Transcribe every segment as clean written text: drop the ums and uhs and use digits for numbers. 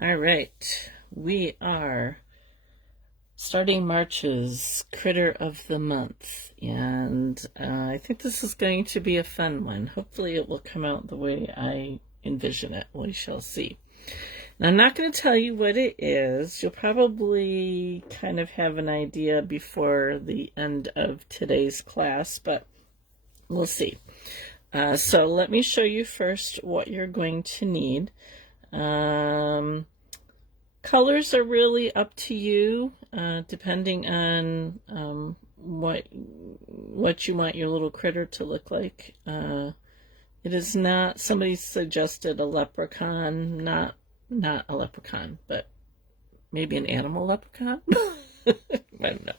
All right, we are starting March's Critter of the Month, and I think this is going to be a fun one. Hopefully it will come out the way I envision it. We shall see. Now, I'm not going to tell you what it is. You'll probably kind of have an idea before the end of today's class, but we'll see. So let me show you first what you're going to need. Colors are really up to you, depending on what you want your little critter to look like. It is not, somebody suggested a leprechaun, not a leprechaun, but maybe an animal leprechaun. I don't know.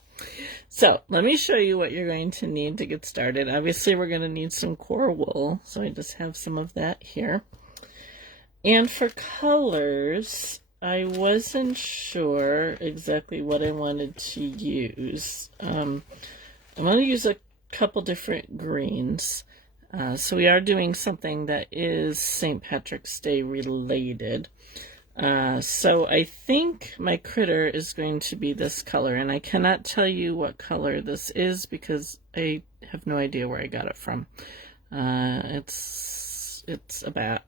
So let me show you what you're going to need to get started. Obviously, we're going to need some core wool, so I just have some of that here. And for colors, I wasn't sure exactly what I wanted to use. I'm going to use a couple different greens. So we are doing something that is St. Patrick's Day related. So I think my critter is going to be this color, and I cannot tell you what color this is because I have no idea where I got it from. It's a bat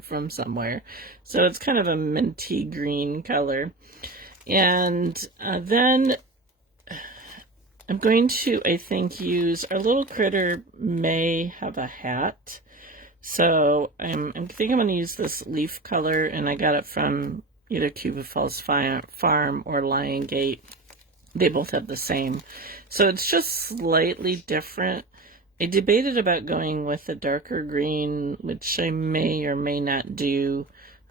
from somewhere. So it's kind of a minty green color. And then I'm going to, I think, use, our little critter may have a hat. So I think I'm going to use this leaf color, and I got it from either Cuba Falls Farm or Lion Gate. They both have the same. So it's just slightly different. I debated about going with a darker green, which I may or may not do,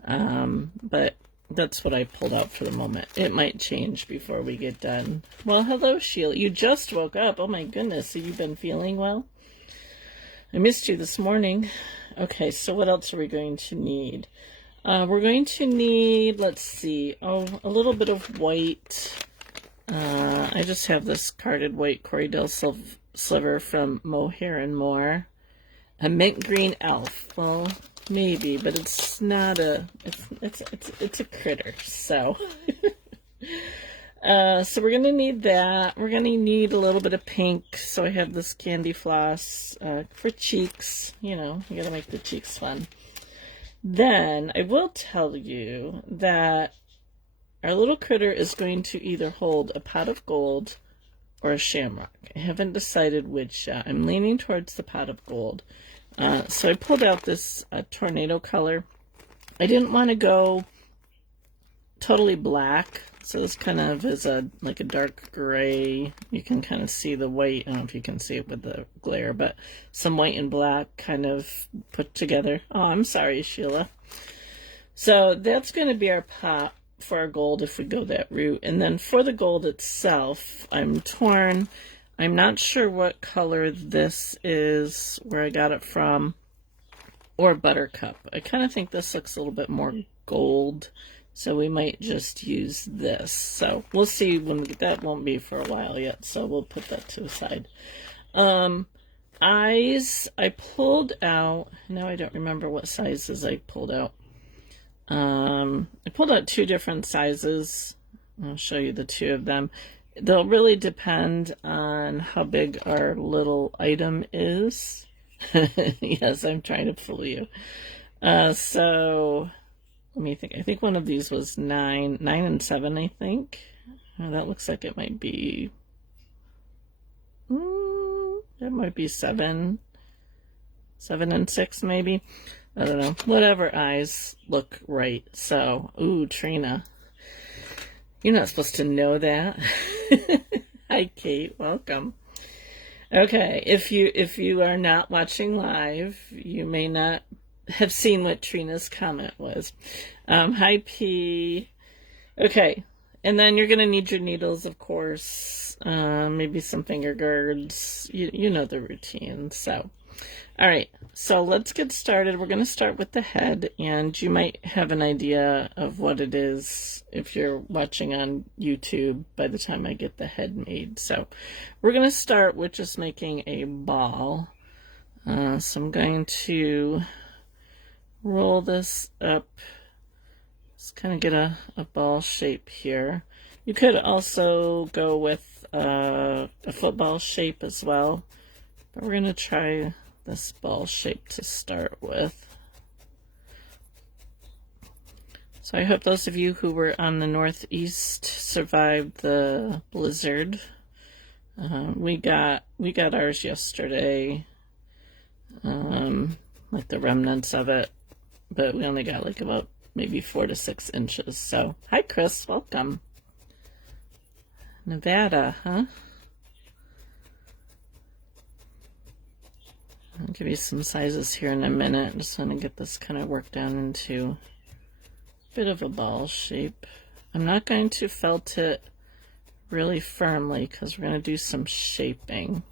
but that's what I pulled out for the moment. It might change before we get done. Well, hello, Sheila. You just woke up. Oh, my goodness. Have you been feeling well? I missed you this morning. Okay, so what else are we going to need? We're going to need, let's see, a little bit of white. I just have this carded white Corriedale sliver from Mohair and More. A mint green elf. Well, maybe, but it's not a, it's a critter, so. So we're going to need that. We're going to need a little bit of pink. So I have this candy floss for cheeks. You know, you got to make the cheeks fun. Then I will tell you that our little critter is going to either hold a pot of gold or a shamrock. I haven't decided which. I'm leaning towards the pot of gold. So I pulled out this tornado color. I didn't want to go totally black. So this kind of is like a dark gray. You can kind of see the white. I don't know if you can see it with the glare, but some white and black kind of put together. Oh, I'm sorry, Sheila. So that's going to be our pot for our gold if we go that route. And then for the gold itself, I'm torn. I'm not sure what color this is, where I got it from, or Buttercup. I kind of think this looks a little bit more gold. So we might just use this. So we'll see when we get that. Won't be for a while yet, so we'll put that to the side. Eyes, I pulled out. Now I don't remember what sizes I pulled out. I pulled out two different sizes. I'll show you the two of them. They'll really depend on how big our little item is. Yes, I'm trying to fool you. So let me think. I think one of these was 9 and 7, I think. Oh, that looks like it might be, that might be 7 and 6 maybe. I don't know. Whatever eyes look right. So, ooh, Trina. You're not supposed to know that. Hi, Kate. Welcome. Okay, if you are not watching live, you may not have seen what Trina's comment was. Hi, P. Okay, and then you're going to need your needles, of course. Maybe some finger guards. You know the routine. So, all right. So let's get started. We're going to start with the head, and you might have an idea of what it is if you're watching on YouTube by the time I get the head made. So we're going to start with just making a ball. So I'm going to roll this up Just kind of get a ball shape here. You could also go with a football shape as well, but we're going to try this ball shape to start with. So I hope those of you who were on the Northeast survived the blizzard. We got ours yesterday, like the remnants of it, but we only got like about maybe 4 to 6 inches. So hi Chris, welcome. Nevada, huh? I'll give you some sizes here in a minute. I just want to get this kind of worked down into a bit of a ball shape. I'm not going to felt it really firmly because we're going to do some shaping. I'm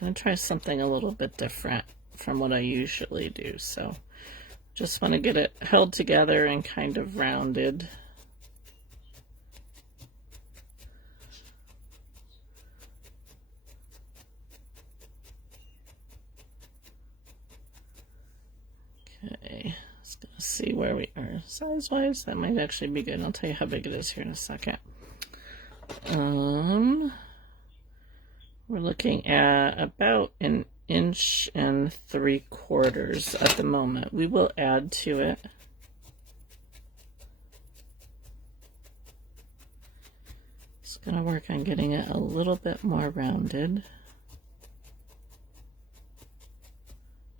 going to try something a little bit different from what I usually do. So just want to get it held together and kind of rounded. Okay, just gonna see where we are size-wise. That might actually be good. I'll tell you how big it is here in a second. We're looking at about 1 3/4 inches at the moment. We will add to it. Just gonna work on getting it a little bit more rounded.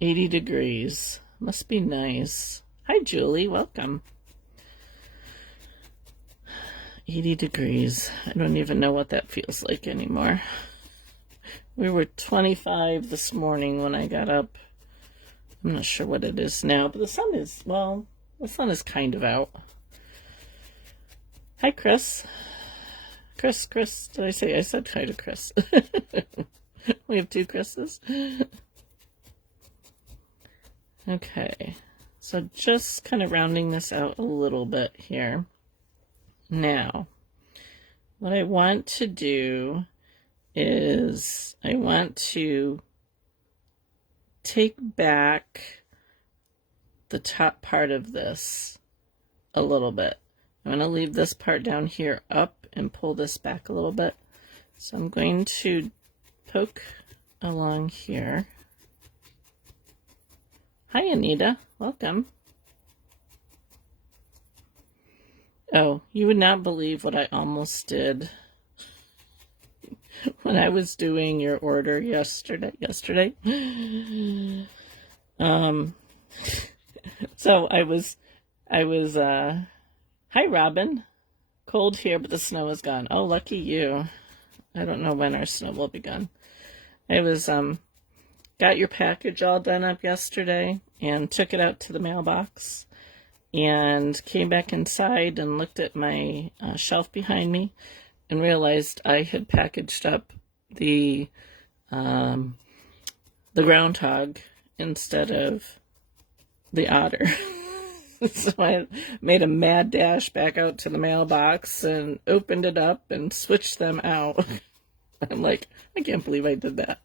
80 degrees. Must be nice. Hi, Julie. Welcome. 80 degrees. I don't even know what that feels like anymore. We were 25 this morning when I got up. I'm not sure what it is now, but the sun is, well, the sun is kind of out. Hi, Chris. Chris. Did I say? I said hi to Chris. We have 2 Chris's. Okay, so just kind of rounding this out a little bit here. Now, what I want to do is I want to take back the top part of this a little bit. I'm going to leave this part down here up and pull this back a little bit. So I'm going to poke along here. Hi, Anita. Welcome. Oh, you would not believe what I almost did when I was doing your order yesterday. So I was, hi, Robin. Cold here, but the snow is gone. Oh, lucky you. I don't know when our snow will be gone. I was, got your package all done up yesterday and took it out to the mailbox and came back inside and looked at my shelf behind me and realized I had packaged up the groundhog instead of the otter. So I made a mad dash back out to the mailbox and opened it up and switched them out. I'm like, I can't believe I did that.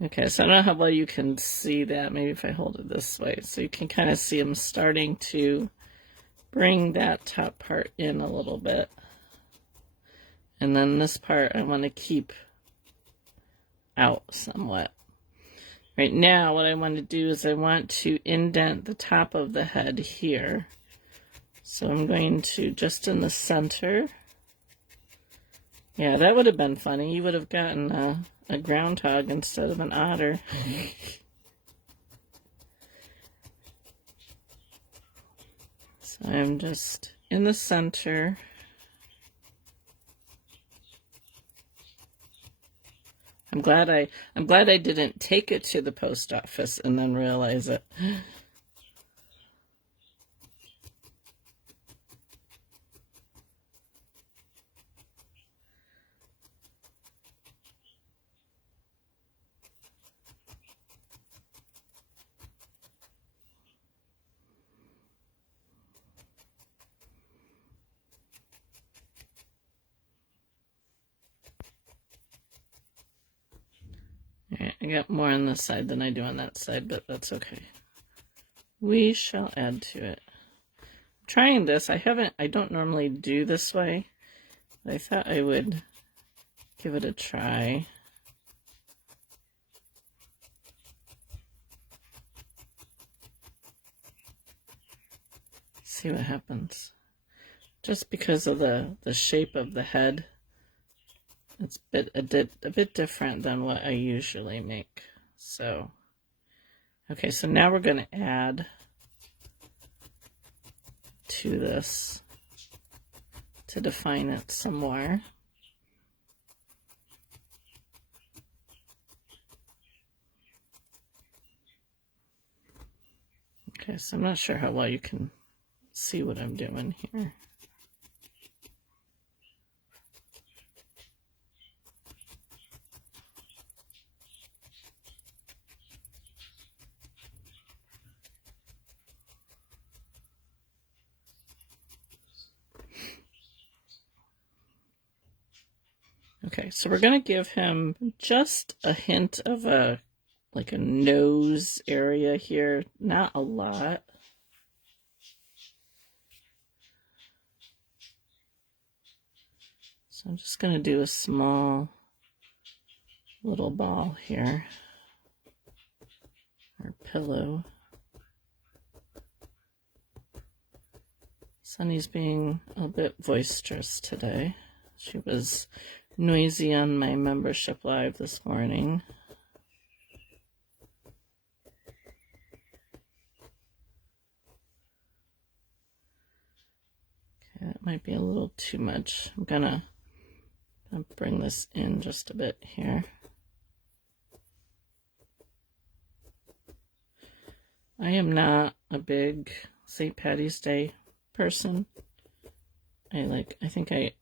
Okay, so I don't know how well you can see that. Maybe if I hold it this way. So you can kind of see I'm starting to bring that top part in a little bit. And then this part I want to keep out somewhat. Right now, what I want to do is I want to indent the top of the head here. So I'm going to, just in the center. Yeah, that would have been funny. You would have gotten a groundhog instead of an otter. So I'm just in the center. I'm glad I didn't take it to the post office and then realize it. Alright, I got more on this side than I do on that side, but that's okay. we shall add to it. I'm trying this. I don't normally do this way. But I thought I would give it a try. See what happens. Just because of the shape of the head, it's a bit different than what I usually make. So, okay, so now we're going to add to this to define it some more. Okay, so I'm not sure how well you can see what I'm doing here. Okay, so we're going to give him just a hint of a nose area here, not a lot. So I'm just going to do a small little ball here, or pillow. Sunny's being a bit boisterous today. She was noisy on my membership live this morning. Okay, that might be a little too much. I'm gonna bring this in just a bit here. I am not a big St. Patty's Day person. I think I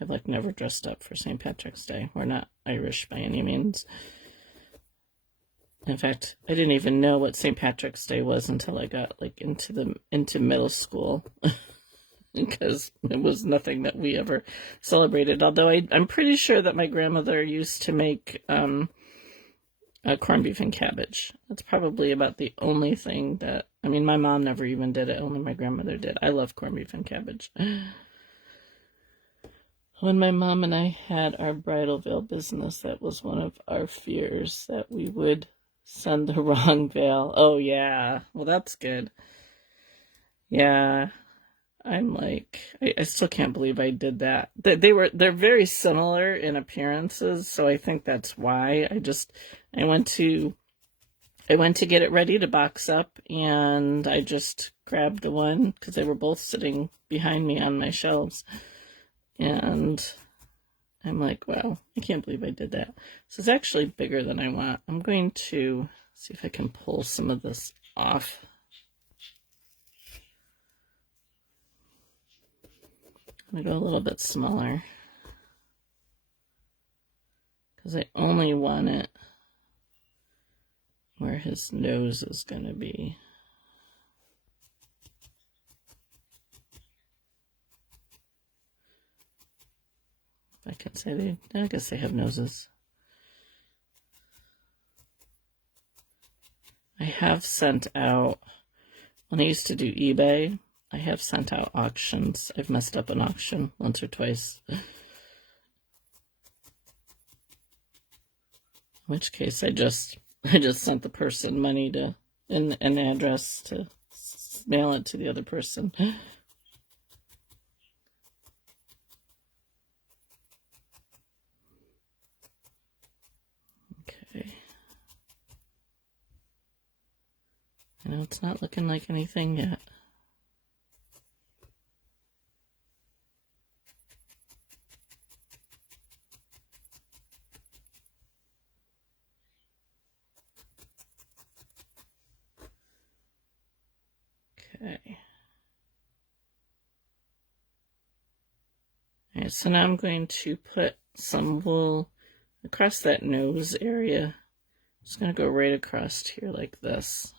have never dressed up for St. Patrick's Day. We're not Irish by any means. In fact, I didn't even know what St. Patrick's Day was until I got into middle school. Because it was nothing that we ever celebrated. Although I'm pretty sure that my grandmother used to make corned beef and cabbage. That's probably about the only thing that, I mean, my mom never even did it. Only my grandmother did. I love corned beef and cabbage. When my mom and I had our bridal veil business, that was one of our fears, that we would send the wrong veil. Oh, yeah. Well, that's good. Yeah. I'm I still can't believe I did that. They're very similar in appearances, so I think that's why. I went to get it ready to box up, and I just grabbed the one because they were both sitting behind me on my shelves. And I'm like, wow, I can't believe I did that. So it's actually bigger than I want. I'm going to see if I can pull some of this off. I'm going to go a little bit smaller because I only want it where his nose is going to be. If I can say I guess they have noses. I have sent out, when I used to do eBay, I have sent out auctions. I've messed up an auction once or twice. In which case I just sent the person money to an address to mail it to the other person. Okay. I know it's not looking like anything yet. Okay. All right, so now I'm going to put some wool across that nose area. I'm just going to go right across here like this.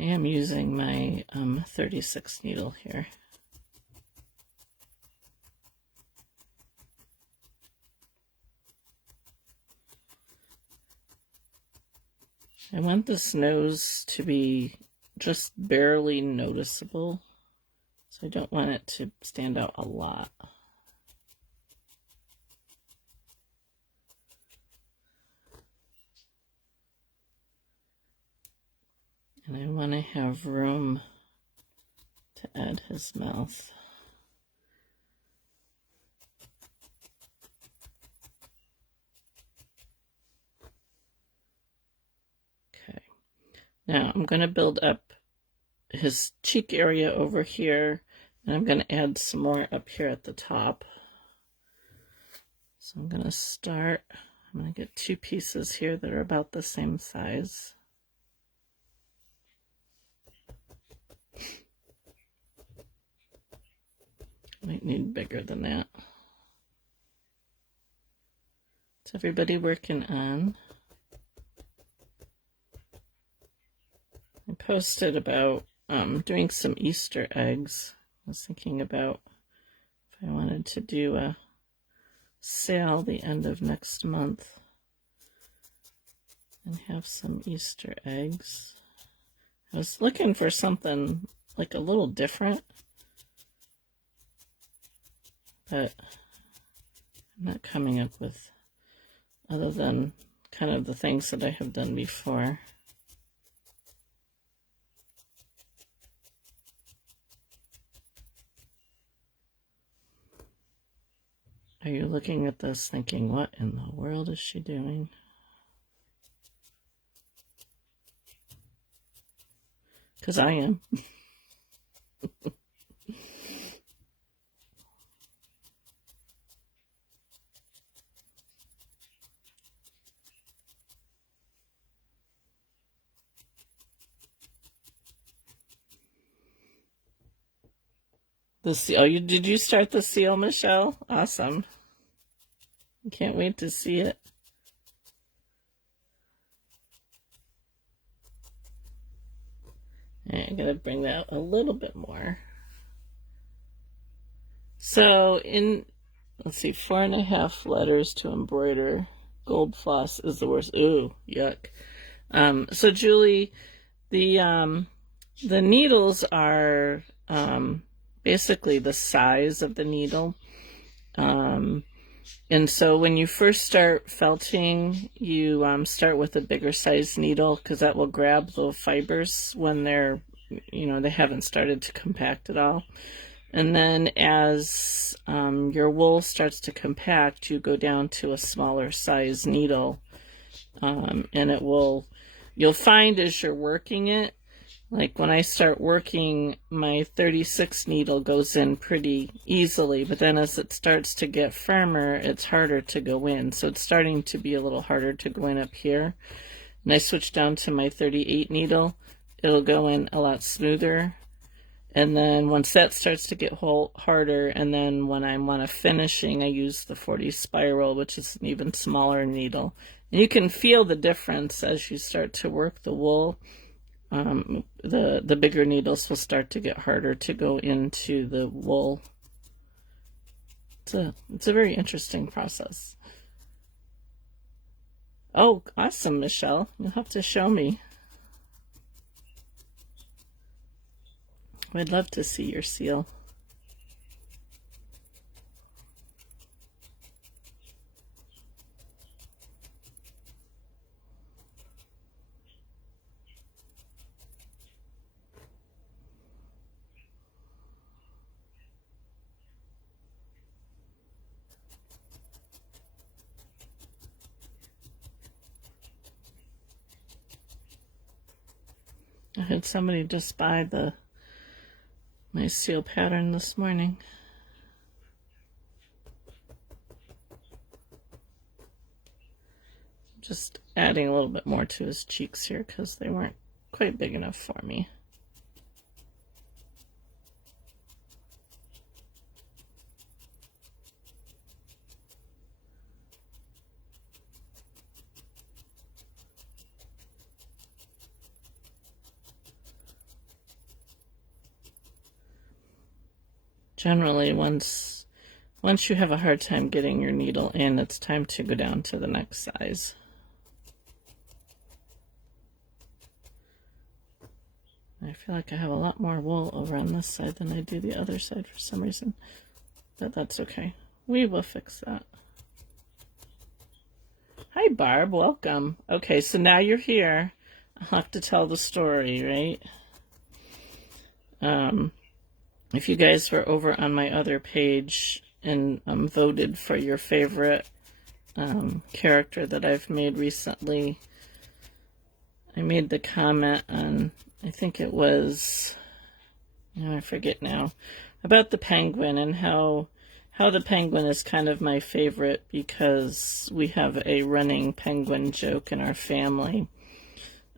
I am using my 36 needle here. I want this nose to be just barely noticeable, so I don't want it to stand out a lot. And I want to have room to add his mouth. Okay. Now I'm going to build up his cheek area over here, and I'm going to add some more up here at the top. So I'm going to start, I'm going to get 2 pieces here that are about the same size. Might need bigger than that. What's everybody working on? I posted about doing some Easter eggs. I was thinking about if I wanted to do a sale the end of next month and have some Easter eggs. I was looking for something like a little different, but I'm not coming up with other than kind of the things that I have done before. Are you looking at this thinking, what in the world is she doing? Because I am. The seal. Did you start the seal, Michelle? Awesome. Can't wait to see it. I'm going to bring that a little bit more. So let's see, 4.5 letters to embroider. Gold floss is the worst. Ooh, yuck. So Julie, the needles are basically the size of the needle. And so when you first start felting, you start with a bigger size needle because that will grab the fibers when they're, they haven't started to compact at all. And then as your wool starts to compact, you go down to a smaller size needle. And you'll find as you're working it, like when I start working, my 36 needle goes in pretty easily, but then as it starts to get firmer, it's harder to go in. So it's starting to be a little harder to go in up here. And I switch down to my 38 needle, it'll go in a lot smoother. And then once that starts to get harder, and then when I want a finishing, I use the 40 spiral, which is an even smaller needle. And you can feel the difference as you start to work the wool. The bigger needles will start to get harder to go into the wool. It's a very interesting process. Oh, awesome, Michelle. You'll have to show me. I'd love to see your seal. I had somebody just buy my seal pattern this morning. Just adding a little bit more to his cheeks here because they weren't quite big enough for me. generally once you have a hard time getting your needle in, it's time to go down to the next size. I feel like I have a lot more wool over on this side than I do the other side for some reason, but that's okay. We will fix that. Hi, Barb. Welcome. Okay, so now you're here. I'll have to tell the story, right? If you guys were over on my other page and voted for your favorite character that I've made recently, I made the comment on, I think it was, I forget now, about the penguin and how the penguin is kind of my favorite because we have a running penguin joke in our family.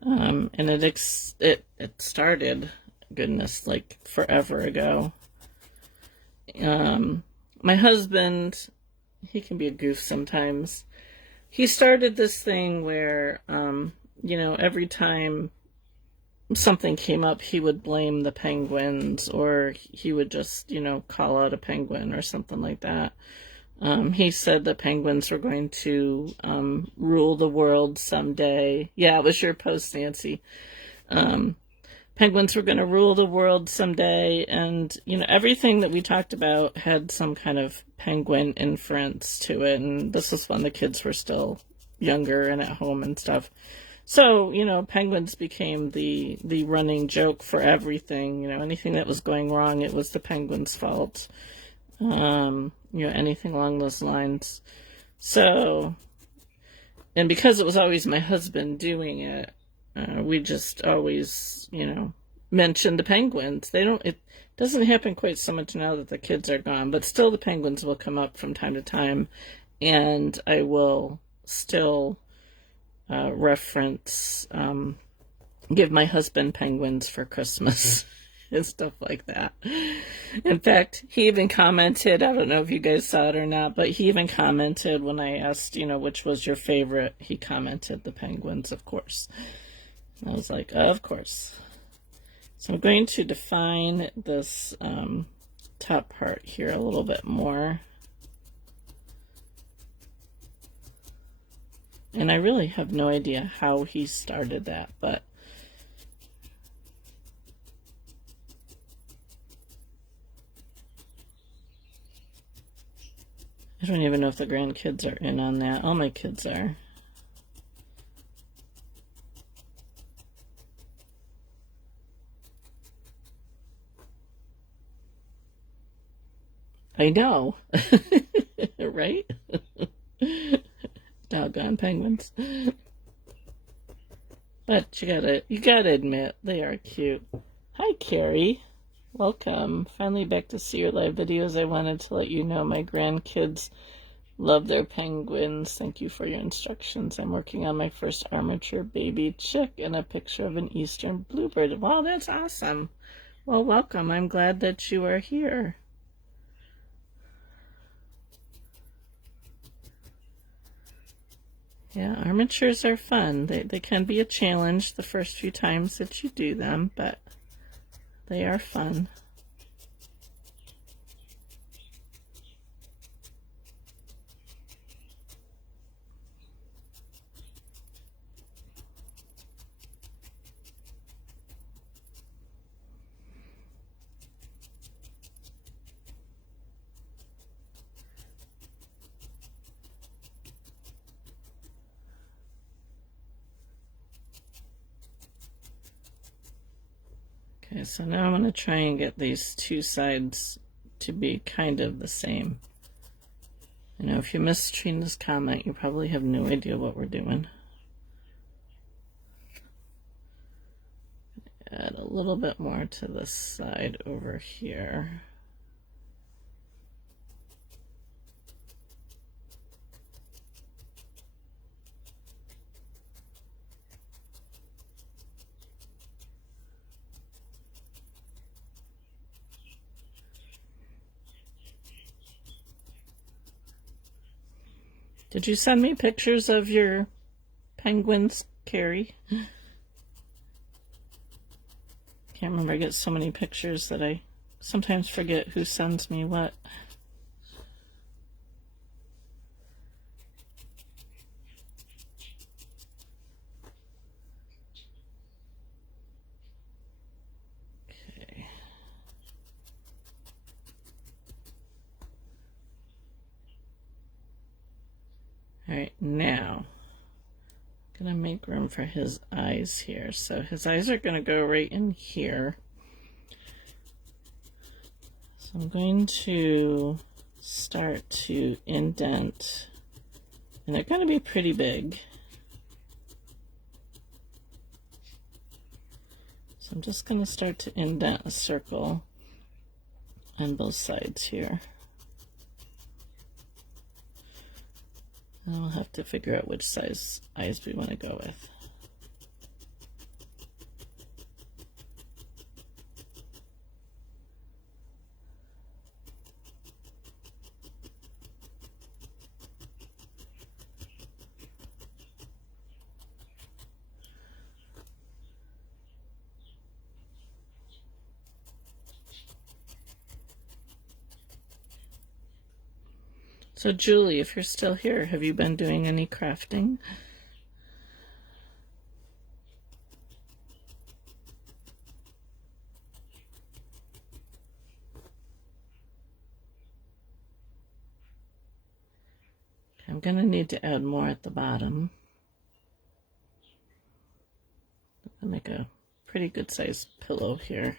And it started, goodness, like forever ago. My husband, he can be a goof sometimes. He started this thing where, every time something came up, he would blame the penguins, or he would just, call out a penguin or something like that. He said the penguins were going to rule the world someday. Yeah, it was your post, Nancy. Penguins were going to rule the world someday, and, everything that we talked about had some kind of penguin inference to it, and this was when the kids were still younger and at home and stuff. So, penguins became the running joke for everything. Anything that was going wrong, it was the penguins' fault. Anything along those lines. So, and because it was always my husband doing it, we just always, mention the penguins. It doesn't happen quite so much now that the kids are gone, but still the penguins will come up from time to time, and I will still reference, give my husband penguins for Christmas and stuff like that. In fact, he even commented, I don't know if you guys saw it or not, but he even commented when I asked, which was your favorite, he commented the penguins, of course. I was like, of course. So I'm going to define this top part here a little bit more. And I really have no idea how he started that, but I don't even know if the grandkids are in on that. All my kids are. I know, right? Doggone penguins. But you gotta admit, they are cute. Hi, Carrie. Welcome. Finally back to see your live videos. I wanted to let you know my grandkids love their penguins. Thank you for your instructions. I'm working on my first armature baby chick and a picture of an eastern bluebird. Wow, that's awesome. Well, welcome. I'm glad that you are here. Yeah, armatures are fun. They can be a challenge the first few times that you do them, but they are fun. Okay, so now I'm going to try and get these two sides to be kind of the same. If you missed Trina's comment, you probably have no idea what we're doing. Add a little bit more to this side over here. Did you send me pictures of your penguins, Carrie? Can't remember. I get so many pictures that I sometimes forget who sends me what. Okay. All right, now I'm gonna make room for his eyes here. So his eyes are gonna go right in here. So I'm going to start to indent, and they're gonna be pretty big. So I'm just gonna start to indent a circle on both sides here. And we'll have to figure out which size eyes we want to go with. So Julie, if you're still here, have you been doing any crafting? I'm going to need to add more at the bottom. I'll make a pretty good sized pillow here.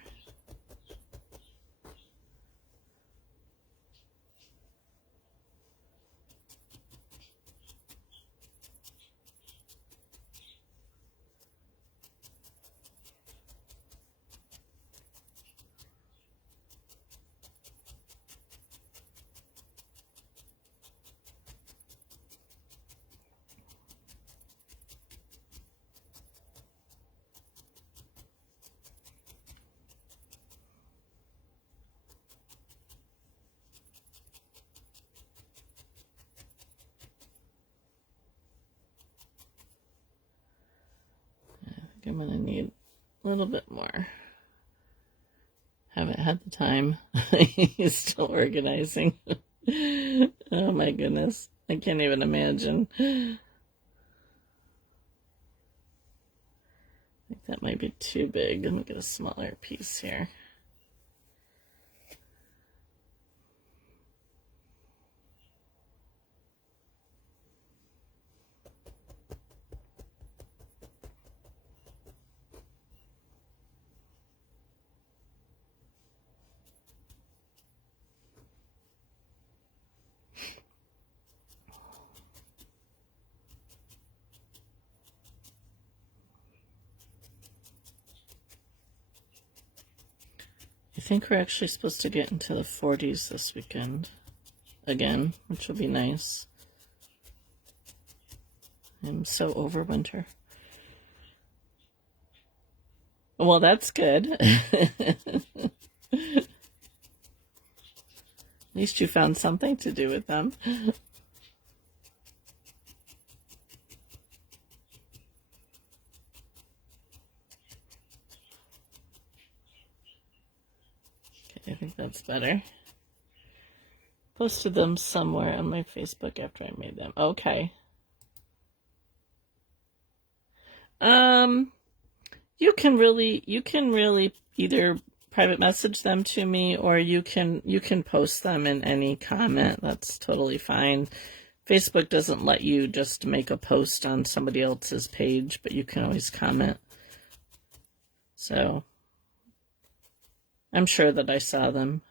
I'm going to need a little bit more. Haven't had the time. He's still organizing. Oh my goodness. I can't even imagine. I think that might be too big. Let me get a smaller piece here. I think we're actually supposed to get into the 40s this weekend again, which will be nice. I'm so over winter. Well, that's good. At least you found something to do with them. I think that's better. Posted them somewhere on my Facebook after I made them. Okay. You can really either private message them to me, or you can post them in any comment. That's totally fine. Facebook doesn't let you just make a post on somebody else's page, but you can always comment. So I'm sure that I saw them.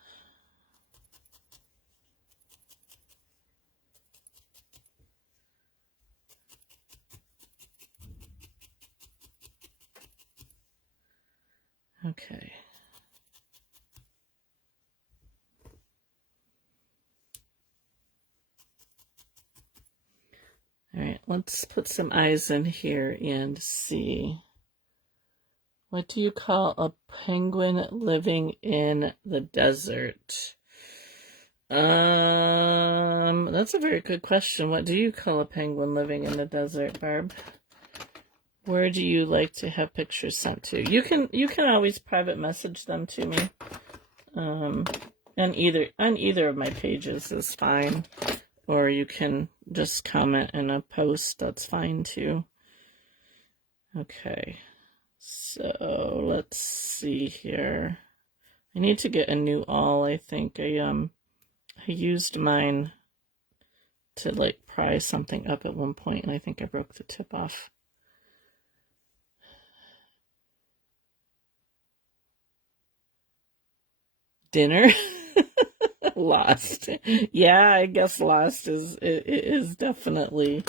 Okay. All right, let's put some eyes in here and see. What do you call a penguin living in the desert? That's a very good question. What do you call a penguin living in the desert, Barb? Where do you like to have pictures sent to? You can always private message them to me. And on either of my pages is fine. Or you can just comment in a post, that's fine too. Okay, so let's see here. I need to get a new awl, I think. I used mine to like pry something up at one point, and I think I broke the tip off. Dinner? Lost. Yeah, I guess lost is definitely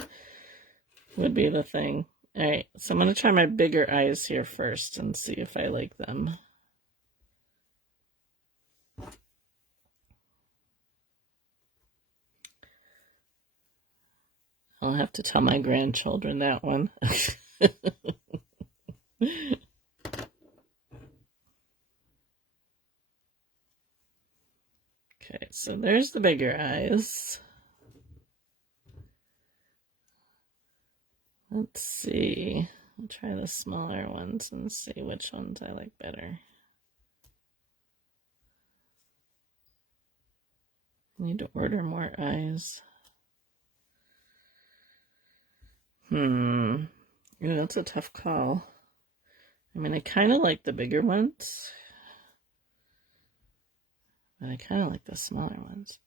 would be the thing. All right, so I'm going to try my bigger eyes here first and see if I like them. I'll have to tell my grandchildren that one. Okay, so there's the bigger eyes. Let's see. I'll try the smaller ones and see which ones I like better. I need to order more eyes. Yeah, that's a tough call. I mean, I kind of like the bigger ones, but I kind of like the smaller ones.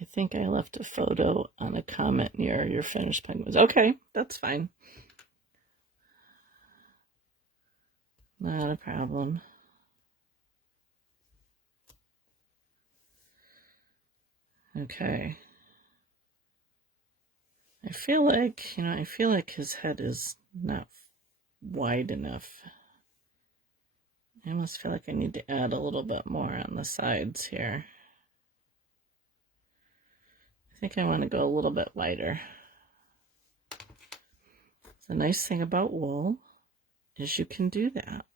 I think I left a photo on a comment near your finished penguins. Okay, that's fine. Not a problem. Okay. I feel like his head is not wide enough. I almost feel like I need to add a little bit more on the sides here. I think I want to go a little bit wider. The nice thing about wool is you can do that.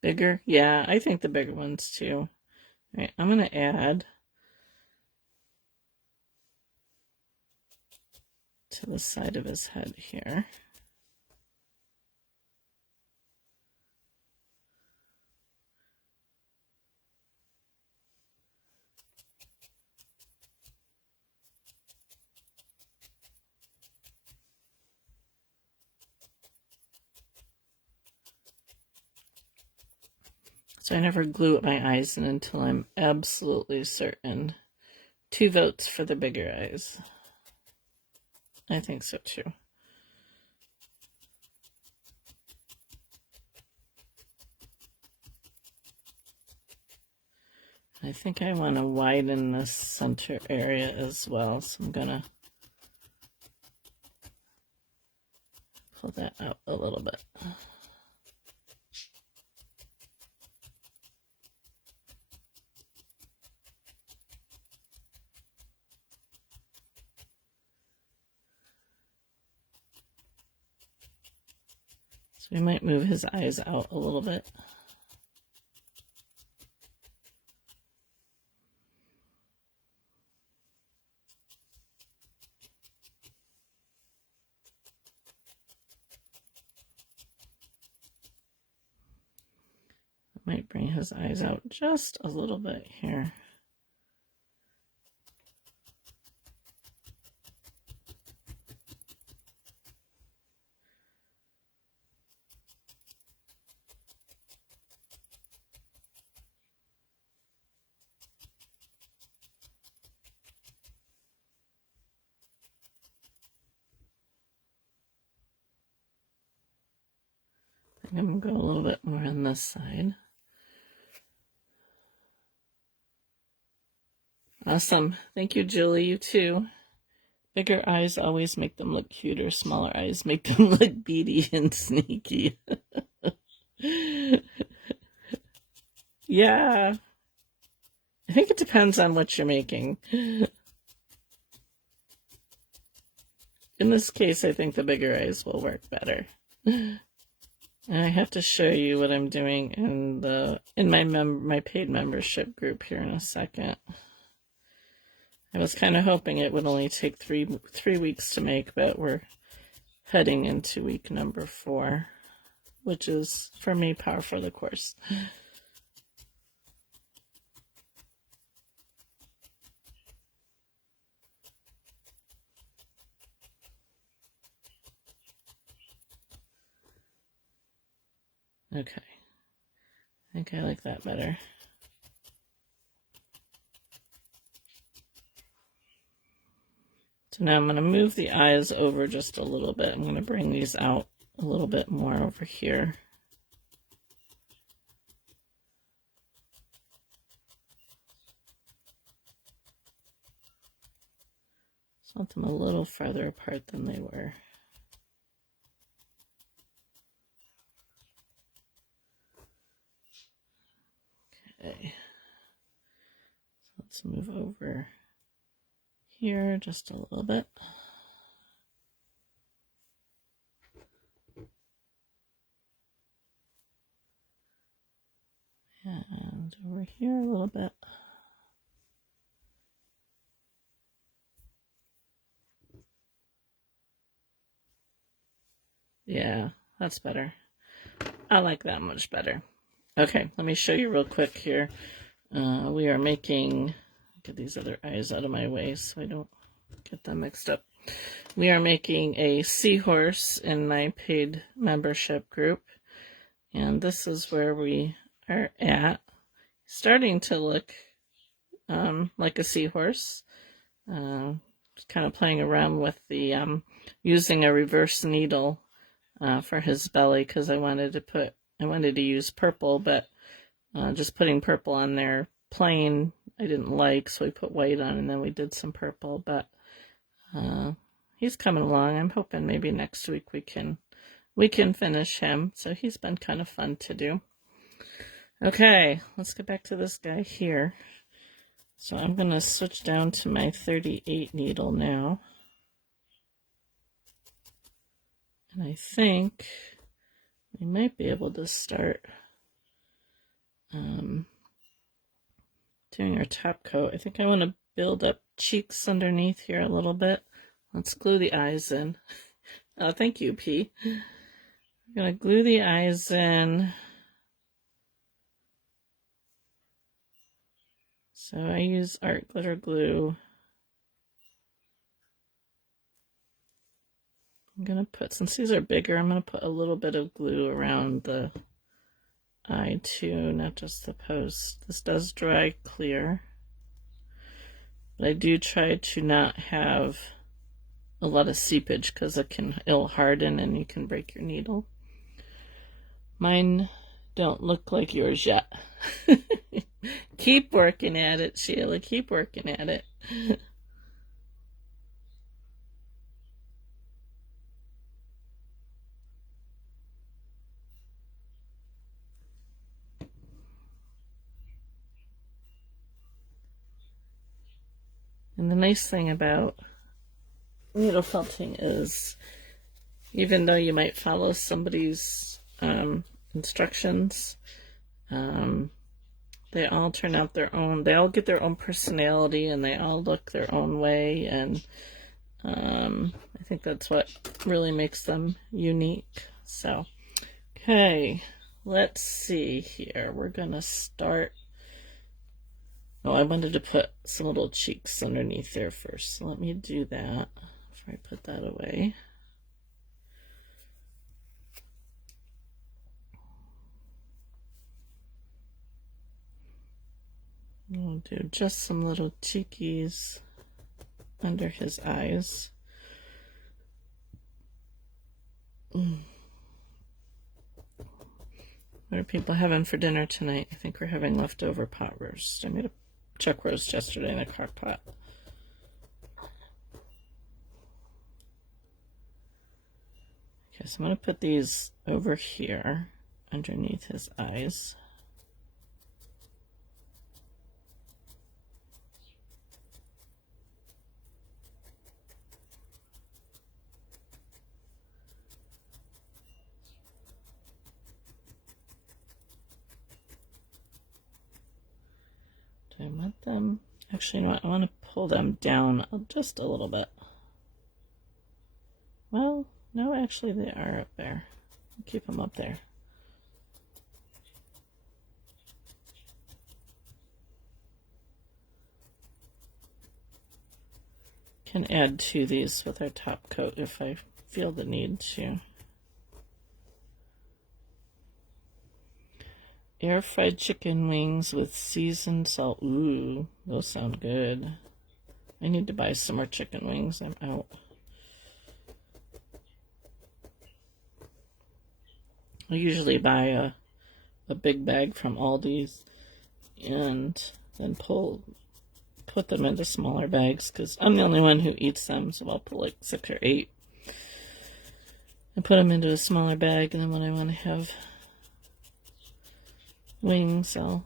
Bigger? Yeah, I think the bigger ones too. All right, I'm going to add to the side of his head here. So I never glue up my eyes in until I'm absolutely certain. 2 votes for the bigger eyes. I think so too. I think I want to widen this center area as well, so I'm going to pull that out a little bit. So we might move his eyes out a little bit. Might bring his eyes out just a little bit here. I'm going to go a little bit more on this side. Awesome. Thank you, Julie. You too. Bigger eyes always make them look cuter. Smaller eyes make them look beady and sneaky. Yeah. I think it depends on what you're making. In this case, I think the bigger eyes will work better. I have to show you what I'm doing in my paid membership group here in a second. I was kind of hoping it would only take three weeks to make, but we're heading into week number 4. which is, for me, par for the course. Okay, I think I like that better. So now I'm going to move the eyes over just a little bit. I'm going to bring these out a little bit more over here. Just want them a little farther apart than they were. Okay, so let's move over here just a little bit. And over here a little bit. Yeah, that's better. I like that much better. Okay, let me show you real quick here. We are making, get these other eyes out of my way so I don't get them mixed up. We are making a seahorse in my paid membership group. And this is where we are at. Starting to look like a seahorse. Kind of playing around with the using a reverse needle for his belly, because I wanted to use purple, but just putting purple on there plain I didn't like, so we put white on, and then we did some purple. But he's coming along. I'm hoping maybe next week we can finish him. So he's been kind of fun to do. Okay, let's get back to this guy here. So I'm going to switch down to my 38 needle now. And I think we might be able to start doing our top coat. I think I want to build up cheeks underneath here a little bit. Let's glue the eyes in. Oh, thank you, P. I'm going to glue the eyes in. So I use art glitter glue. I'm going to put, since these are bigger, I'm going to put a little bit of glue around the eye too, not just the post. This does dry clear. But I do try to not have a lot of seepage because it'll harden and you can break your needle. Mine don't look like yours yet. Keep working at it, Sheila. Keep working at it. And the nice thing about needle felting is, even though you might follow somebody's instructions, they all turn out their own, they all get their own personality, and they all look their own way, and I think that's what really makes them unique. So, okay, let's see here. We're gonna start. Oh, I wanted to put some little cheeks underneath there first, so let me do that before I put that away. I'll do just some little cheekies under his eyes. What are people having for dinner tonight? I think we're having leftover pot roast. I made a chuck roast yesterday in a crock pot. Okay, so I'm going to put these over here underneath his eyes. Do I want them? Actually, you know what? I want to pull them down just a little bit. Well, no, actually they are up there. I'll keep them up there. Can add to these with our top coat if I feel the need to. Air fried chicken wings with seasoned salt. Ooh, those sound good. I need to buy some more chicken wings. I'm out. I usually buy a big bag from Aldi's and then put them into smaller bags because I'm the only one who eats them, so I'll put like 6 or 8 and put them into a smaller bag, and then when I want to have wings, I'll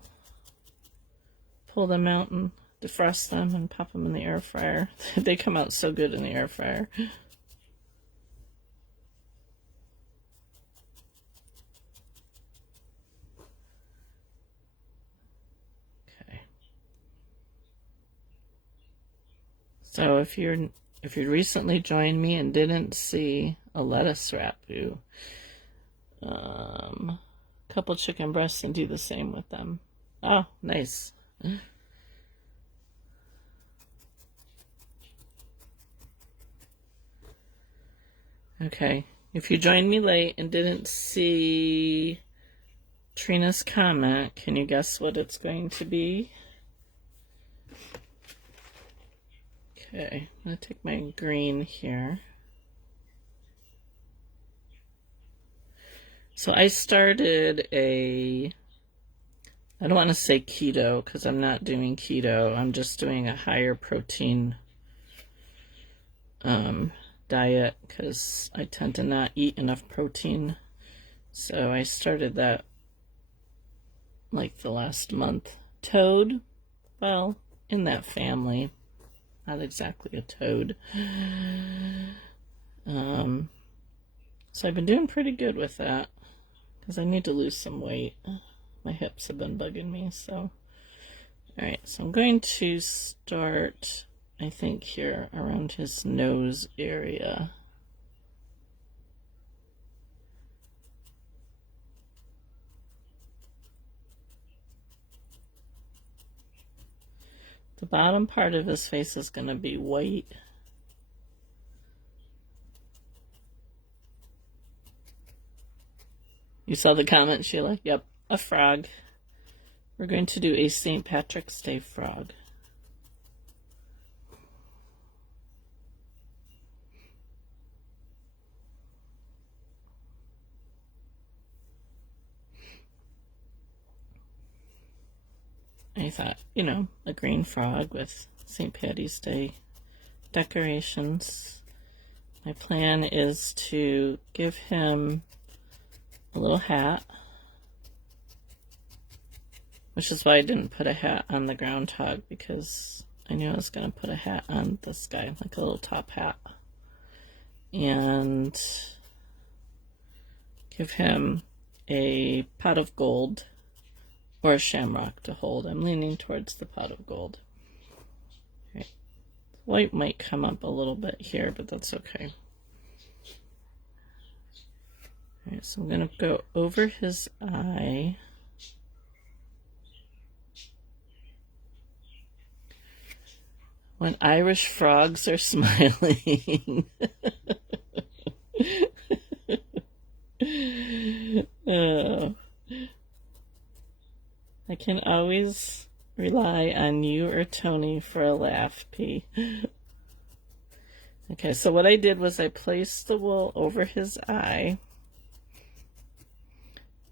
pull them out and defrost them and pop them in the air fryer. They come out so good in the air fryer. Okay. So if you recently joined me and didn't see a lettuce wrap, couple chicken breasts and do the same with them. Oh, nice. Okay, if you joined me late and didn't see Trina's comment, can you guess what it's going to be? Okay, I'm going to take my green here. So I started I don't want to say keto because I'm not doing keto. I'm just doing a higher protein diet because I tend to not eat enough protein. So I started that like the last month. Toad, well, in that family. Not exactly a toad. So I've been doing pretty good with that because I need to lose some weight. My hips have been bugging me, so. Alright, so I'm going to start, I think, here around his nose area. The bottom part of his face is going to be white. You saw the comment, Sheila? Yep, a frog. We're going to do a St. Patrick's Day frog. I thought, you know, a green frog with St. Patty's Day decorations. My plan is to give him a little hat, which is why I didn't put a hat on the groundhog, because I knew I was going to put a hat on this guy, like a little top hat, and give him a pot of gold or a shamrock to hold. I'm leaning towards the pot of gold. Right. White might come up a little bit here, but that's okay. Alright, so I'm going to go over his eye. When Irish frogs are smiling. Oh. I can always rely on you or Tony for a laugh, P. Okay, so what I did was I placed the wool over his eye.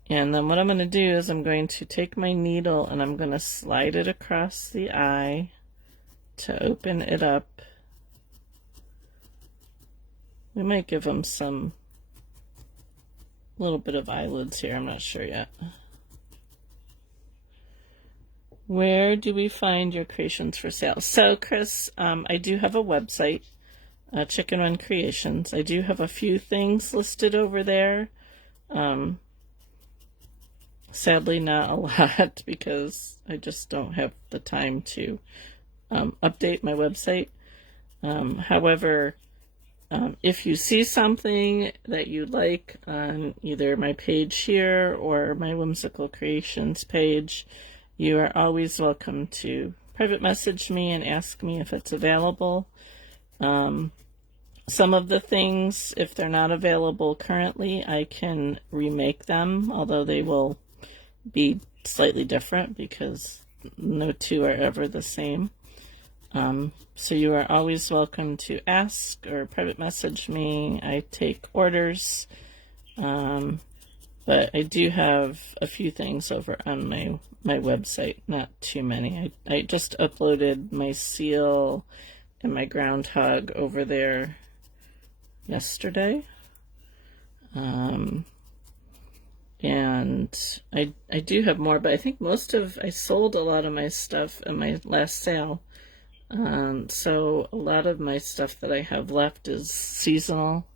And then what I'm going to do is I'm going to take my needle and I'm going to slide it across the eye to open it up. We might give him some little bit of eyelids here, I'm not sure yet. Where do we find your creations for sale? So, Chris, I do have a website, Chicken Run Creations. I do have a few things listed over there. Sadly, not a lot because I just don't have the time to update my website. However, if you see something that you like on either my page here or my Whimsical Creations page, you are always welcome to private message me and ask me if it's available. Some of the things, if they're not available currently, I can remake them, although they will be slightly different because no two are ever the same. So you are always welcome to ask or private message me. I take orders, but I do have a few things over on my website, not too many. I just uploaded my seal and my groundhog over there yesterday. And I do have more, but I think I sold a lot of my stuff in my last sale. So a lot of my stuff that I have left is seasonal,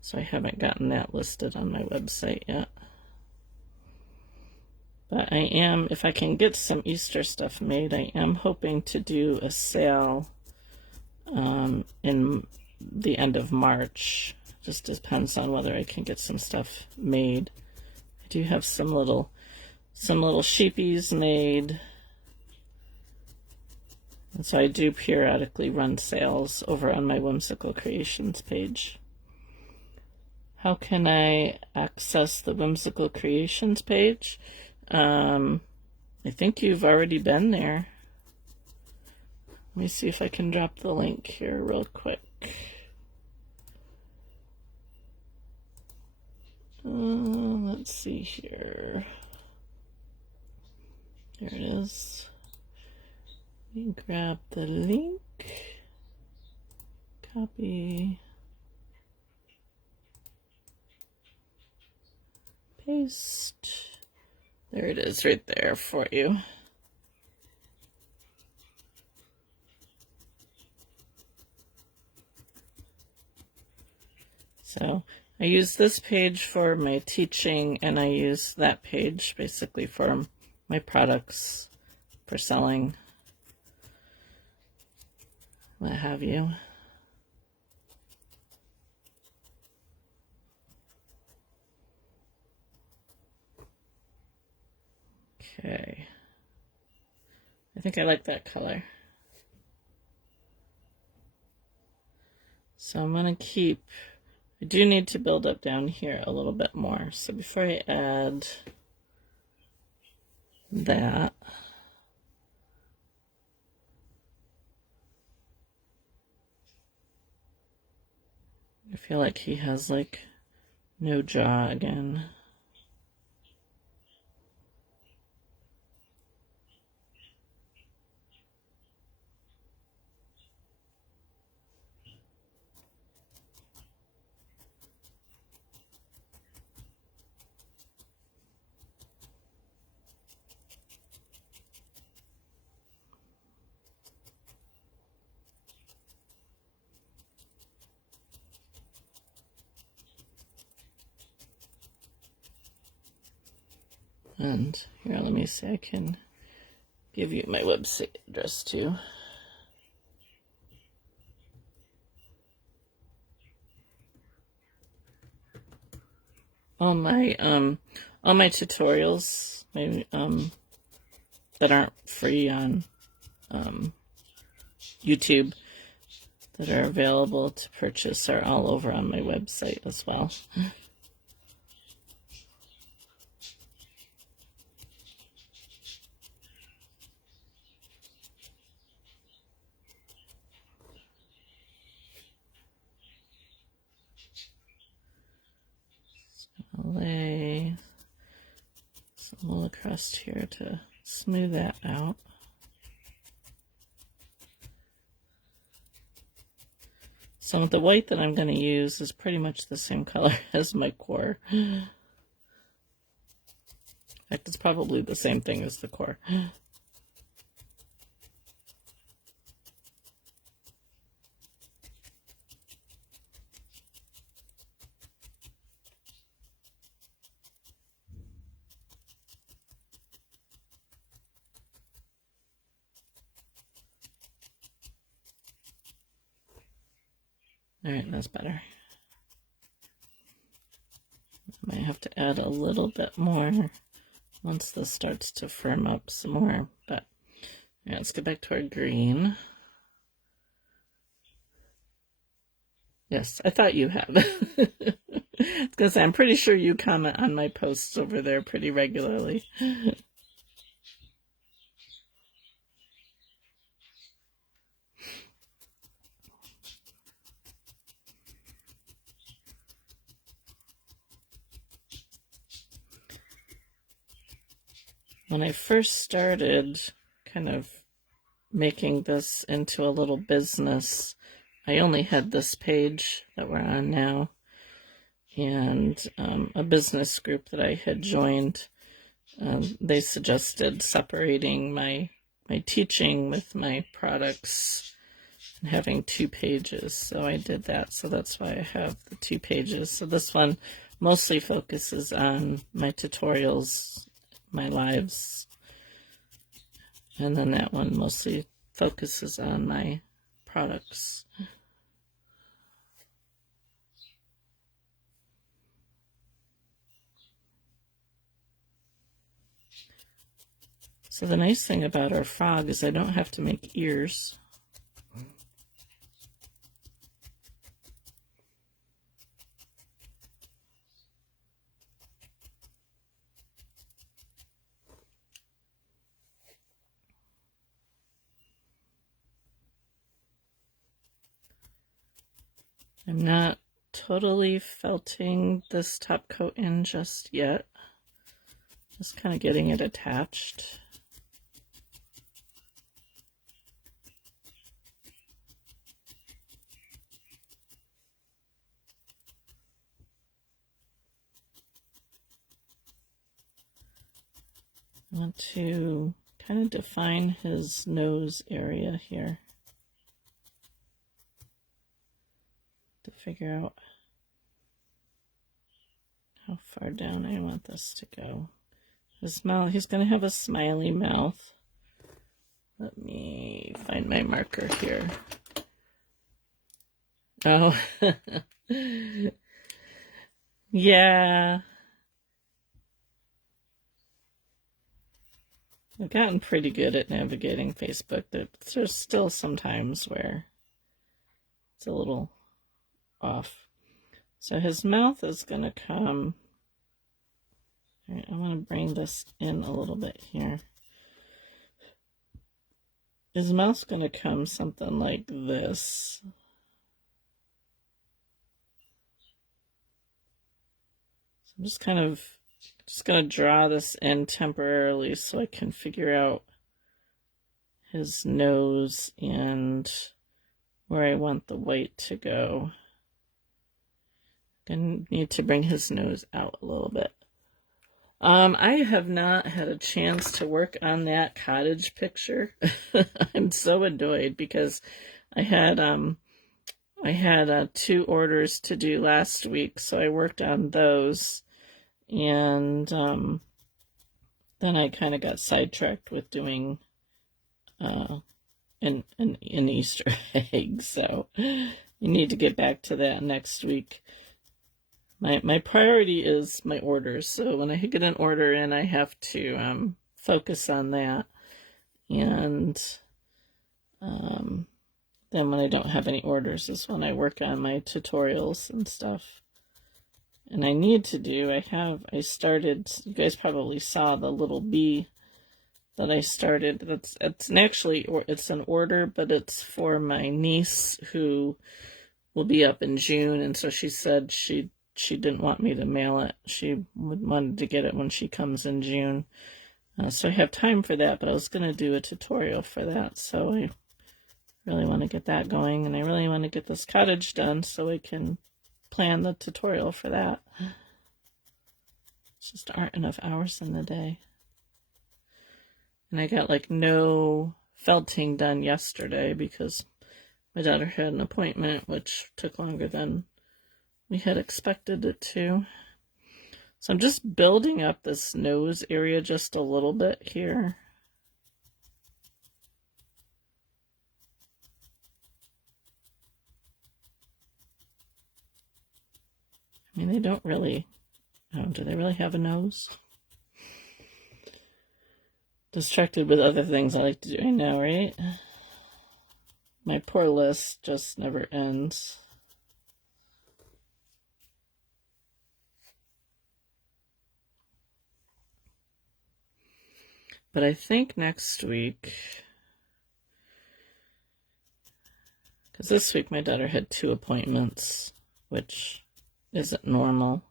so I haven't gotten that listed on my website yet. But I am, if I can get some Easter stuff made, I am hoping to do a sale in the end of March. Just depends on whether I can get some stuff made. I do have some little sheepies made. And so I do periodically run sales over on my Whimsical Creations page. How can I access the Whimsical Creations page? I think you've already been there. Let me see if I can drop the link here real quick. Let's see here. There it is. Let me grab the link. Copy. Paste. There it is right there for you. So I use this page for my teaching, and I use that page basically for my products, for selling, what have you. Okay. I think I like that color. So I'm going to keep, I do need to build up down here a little bit more. So before I add that, I feel like he has like no jaw again. And here, let me see, I can give you my website address too. All my tutorials, maybe that aren't free on YouTube, that are available to purchase, are all over on my website as well. I'll lay some wool across here to smooth that out. So the white that I'm going to use is pretty much the same color as my core. In fact, it's probably the same thing as the core. All right, that's better. Might have to add a little bit more once this starts to firm up some more. But yeah, let's get back to our green. Yes, I thought you have. Because I'm pretty sure you comment on my posts over there pretty regularly. When I first started kind of making this into a little business, I only had this page that we're on now and a business group that I had joined. They suggested separating my teaching with my products and having 2 pages, so I did that. So that's why I have the 2 pages. So this one mostly focuses on my tutorials, my lives, and then that one mostly focuses on my products. So the nice thing about our frog is I don't have to make ears. I'm not totally felting this top coat in just yet. Just kind of getting it attached. I want to kind of define his nose area here to figure out how far down I want this to go. His mouth, he's going to have a smiley mouth. Let me find my marker here. Oh, yeah. I've gotten pretty good at navigating Facebook. There's still some times where it's a little off. So his mouth is going to come. All right, I want to bring this in a little bit here. His mouth's going to come something like this. So I'm just going to draw this in temporarily so I can figure out his nose and where I want the white to go. I need to bring his nose out a little bit. I have not had a chance to work on that cottage picture. I'm so annoyed because I had 2 orders to do last week, so I worked on those, and then I kind of got sidetracked with doing an Easter egg. So you need to get back to that next week. My priority is my orders, so when I get an order in, I have to focus on that, and then when I don't have any orders is when I work on my tutorials and stuff. And I need to do, I started, you guys probably saw the little bee that I started. It's an order, but it's for my niece who will be up in June, and so she said she didn't want me to mail it. She wanted to get it when she comes in June. So I have time for that, but I was going to do a tutorial for that. So I really want to get that going, and I really want to get this cottage done so I can plan the tutorial for that. Just aren't enough hours in the day. And I got like no felting done yesterday because my daughter had an appointment, which took longer than we had expected it to. So I'm just building up this nose area just a little bit here. I mean, they don't really, do they really have a nose? Distracted with other things I like to do, I know, right? My poor list just never ends. But I think next week, because this week my daughter had 2 appointments, which isn't normal.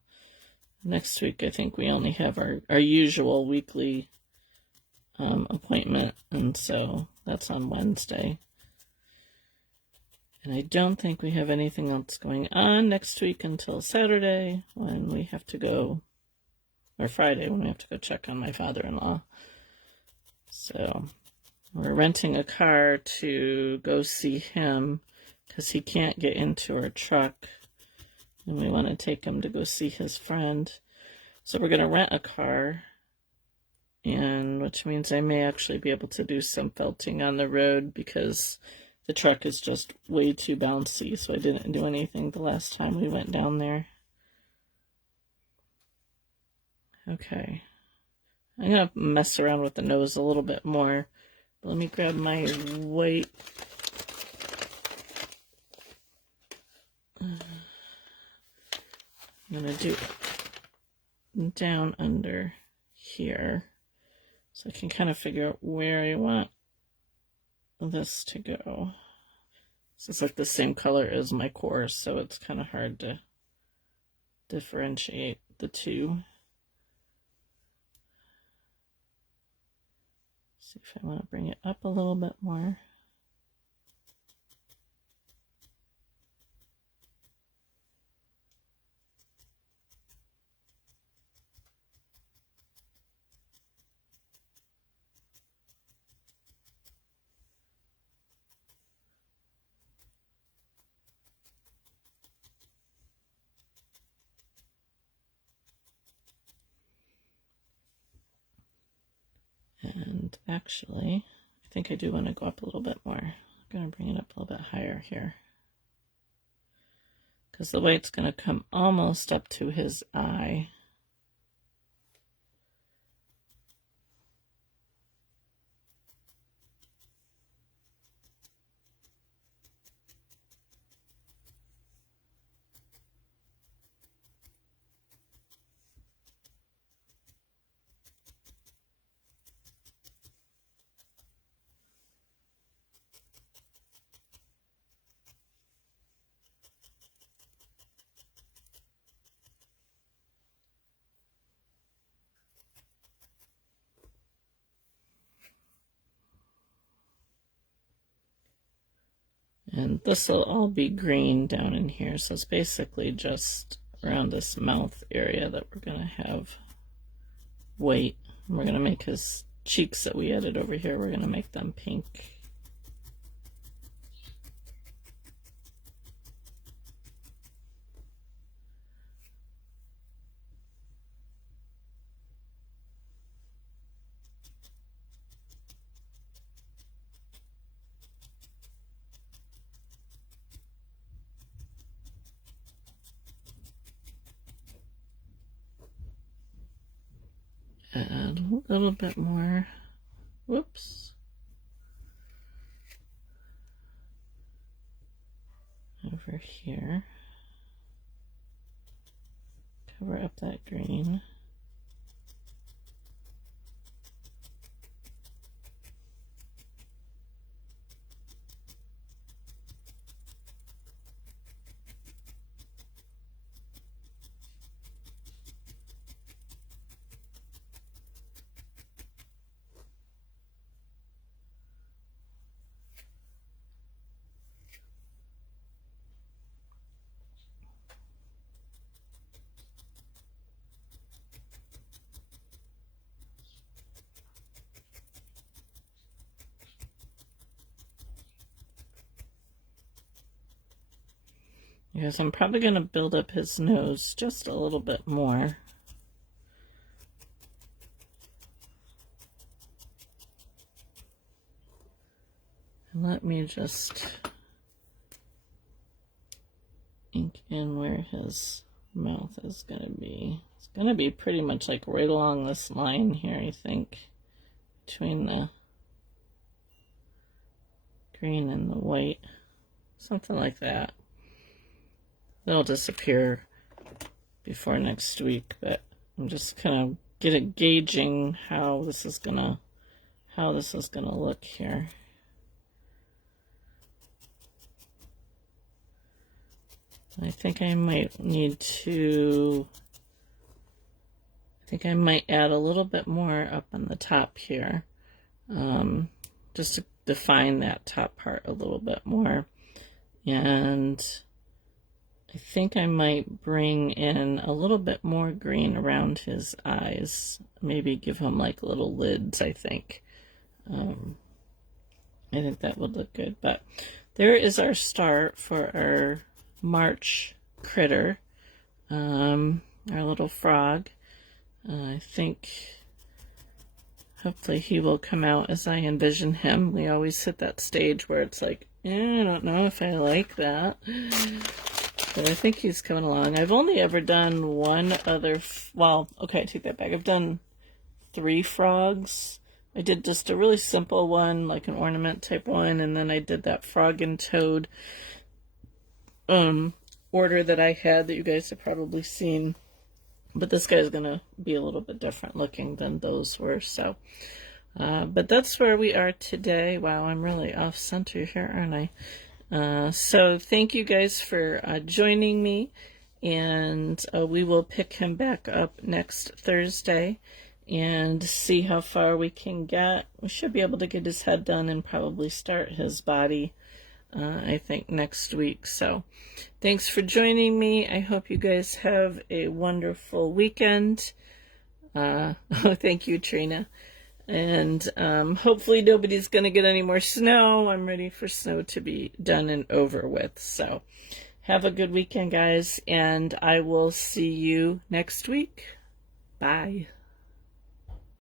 Next week, I think we only have our usual weekly appointment, and so that's on Wednesday. And I don't think we have anything else going on next week until Saturday when we have to go, or Friday when we have to go check on my father-in-law. So we're renting a car to go see him because he can't get into our truck, and we want to take him to go see his friend. So we're going to rent a car, and which means I may actually be able to do some felting on the road because the truck is just way too bouncy, so I didn't do anything the last time we went down there. Okay. I'm going to mess around with the nose a little bit more. Let me grab my white. I'm going to do it down under here so I can kind of figure out where I want this to go. So it's like the same color as my course, so it's kind of hard to differentiate the two. See if I want to bring it up a little bit more. And actually, I think I do want to go up a little bit more. I'm going to bring it up a little bit higher here, because the white's going to come almost up to his eye. And this will all be green down in here, so it's basically just around this mouth area that we're going to have white. And we're going to make his cheeks that we added over here, we're going to make them pink. Add a little bit more. Whoops. Over here. Cover up that green. Yes, I'm probably going to build up his nose just a little bit more. And let me just ink in where his mouth is going to be. It's going to be pretty much like right along this line here, I think, between the green and the white. Something like that. It'll disappear before next week, but I'm just kind of gauging how this is gonna how this is going to look here. I think I might need to, I think I might add a little bit more up on the top here, just to define that top part a little bit more. And I think I might bring in a little bit more green around his eyes, maybe give him like little lids, I think. I think that would look good. But there is our start for our March critter, our little frog. I think hopefully he will come out as I envision him. We always hit that stage where it's like, I don't know if I like that. But I think he's coming along. I've only ever done one other, well, okay, I take that back. I've done 3 frogs. I did just a really simple one, like an ornament type one, and then I did that frog and toad order that I had that you guys have probably seen. But this guy's going to be a little bit different looking than those were, so. But that's where we are today. Wow, I'm really off center here, aren't I? So thank you guys for joining me, and we will pick him back up next Thursday and see how far we can get. We should be able to get his head done and probably start his body, I think, next week. So thanks for joining me. I hope you guys have a wonderful weekend. Thank you, Trina. And hopefully nobody's going to get any more snow. I'm ready for snow to be done and over with. So have a good weekend, guys, and I will see you next week. Bye.